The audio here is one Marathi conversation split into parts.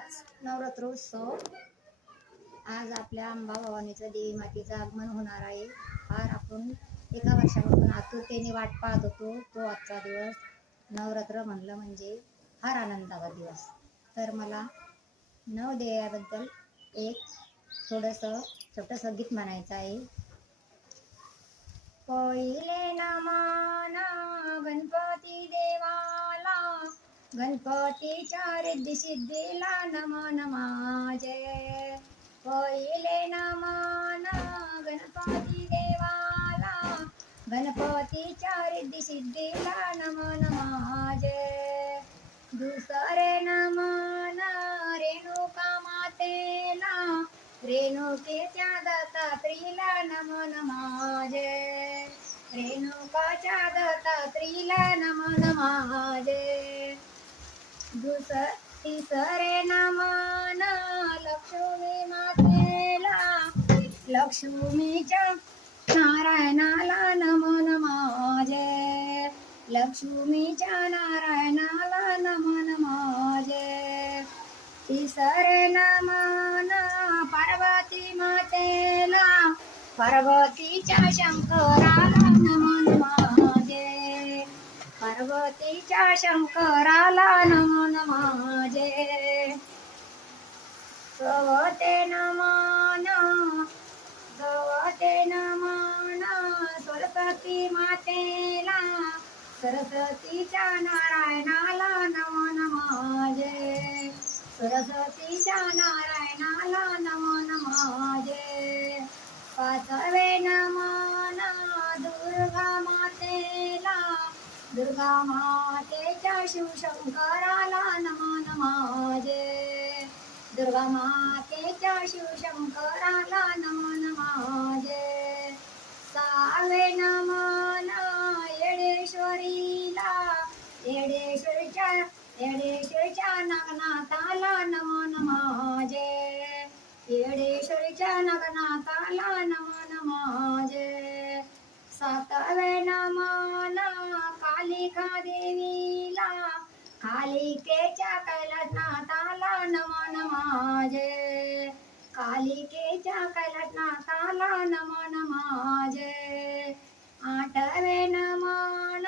आज नवरात्र उत्सव आज आपल्या अंबा भवानीचं देवी मातेचं आगमन होणार आहे. फार आपण एका वर्षापासून आतुरतेने वाट पाहत होतो. तो आजचा दिवस नवरात्र म्हणलं म्हणजे फार आनंदाचा दिवस. तर मला नवदेवाबद्दल एक थोडंसं छोटंसं गीत म्हणायचं आहे. पहिले नमा गणपती देव गणपति चार नमो नमा जय पैले नमाना गणपती देवाला। गणपती देवा गणपति नमो नमा जय दुसारे नमाना रेणुका मते ना रेणुके च दा तीला नमनमाजे रेणुका नमा जय। दुसर तिसरे नमन लक्ष्मी मातेला. लक्ष्मीच्या नारायणाला नमन माझे. लक्ष्मीच्या नारायणाला नमन माझे. तिसरे नमन पार्वती मातेला. पार्वतीच्या शंकराला नमन पार्वतीच्या शंकराला नमन माझे. गवते नमान गवते नमान सरस्वती मातेला सरस्वतीच्या नारायणाला नमन माझे. सरस्वतीच्या नारायण दुर्गा मातेच्या शिवशंकराला नमन जे दुर्गा मातेच्या शिवशंकराला नमन माझे सावे नमाना येडेश्वरीला येडेश्वरीच्या येडेश्वरीच्या नागनाथाला नमन माझे येडेश्वरीच्या नागनाथाला नमन माझे कालिकेच्या कैलासनाथाला नमन नमाजे कालिकेच्या कैलासनाथाला नमन नमाजे आठवे नमन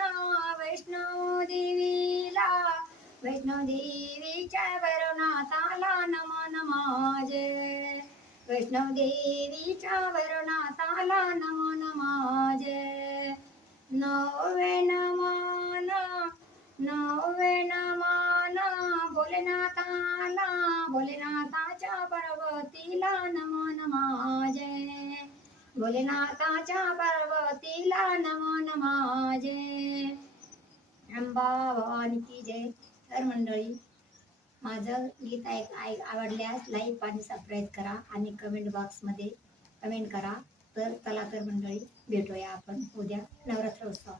वैष्णव देवीला वैष्णव देवीच्या वरुणाथाला नमन नमाजे वैष्णव देवीच्या वरुणाथाला नमन नमाजे नवे नमन नवे नमाना भोलेनाथाला भोलेनाथाच्या पर्वतीला नमन नमाजे भोलेनाथाच्या पर्वतीला नमन नमाजे अंबा भवानी की जय. तर मंडळी माझं गीत ऐक ऐक आवडल्यास लाईक आणि सबस्क्राईब करा आणि कमेंट बॉक्समध्ये कमेंट करा. तर चला तर मंडळी भेटूया आपण उद्या नवरात्र उत्सव